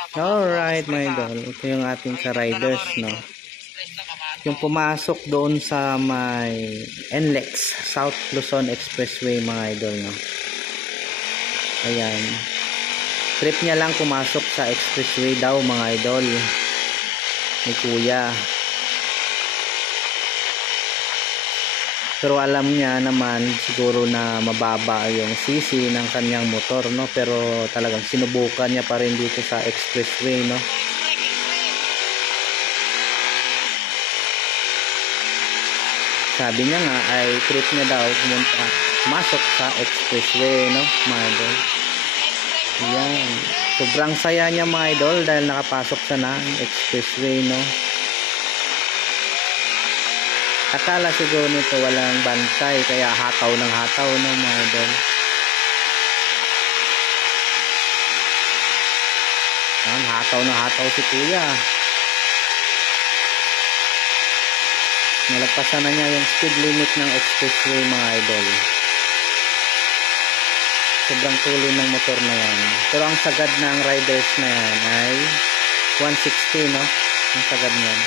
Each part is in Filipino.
Alright mga idol, ito yung ating ka-riders, no? Yung pumasok doon sa may NLEX, South Luzon Expressway mga idol, no? Ayan. Trip niya lang pumasok sa expressway daw mga idol. Ni kuya. Pero alam niya naman siguro na mababa yung CC ng kanyang motor, no? Pero talagang sinubukan niya pa rin dito sa expressway, no? Sabi niya nga ay trip niya daw pumasok sa expressway, no? Mga idol. Yan. Sobrang saya niya mga idol dahil nakapasok siya na expressway, no? Akala siguro nito walang bantay kaya hataw ng hataw, no mga idol. Yan, hataw na hataw si kuya. Nalagpasan na niya yung speed limit ng expressway mga idol. Sobrang tuloy ng motor na yan. Pero ang sagad ng riders na yan ay 160, no? Ang sagad niyan.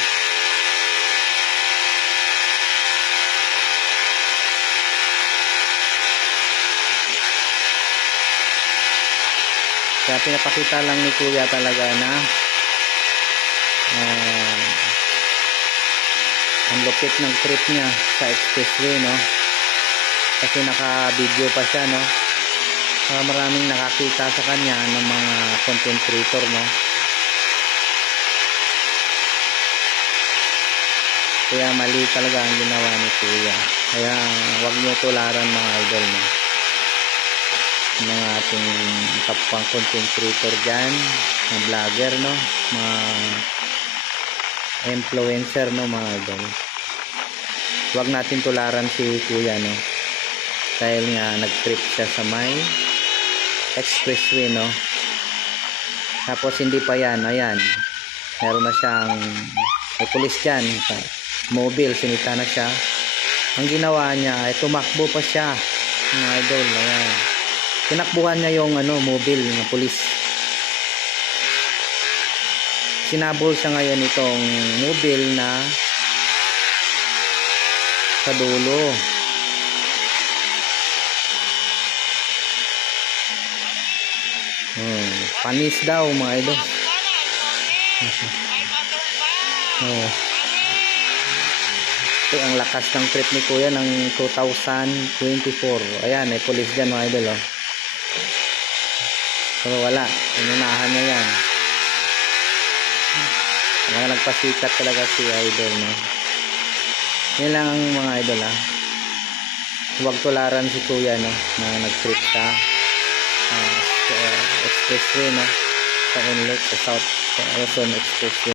Kaya pinapakita lang ni kuya talaga na ang lupit ng trip niya sa expressway, no? Kasi naka-video pa siya, no? Maraming nakakita sa kanya ng mga content creator, no? Kaya mali talaga ang ginawa ni kuya. Kaya wag niyo tularan mga idol, no? Mga ating kapwang content creator dyan, mga vlogger, no? Mga influencer, no mga idol. Wag natin tularan si kuya, no? Dahil nga nag-trip siya sa may expressway, no? Tapos hindi pa yan, ayan, meron na siyang may pulis dyan, mobile, sinita na siya. Ang ginawa niya ay tumakbo pa siya mga idol, ayan. Tinakbuhan niya yung mobile ng pulis. Sinabol siya ngayon itong mobile na sa dulo. Panis daw mga idol. Ang lakas ng trip ni kuya ng 2024. Ayan, may police dyan mga idol, oh. Pero wala, inunahan niya yan. Mga nagpasikat talaga si idol, no? Yan lang ang mga idol, ha. Huwag tularan si kuya, no, na nag-trip sa expressway, no, sa inlet, sa South Luzon Expressway.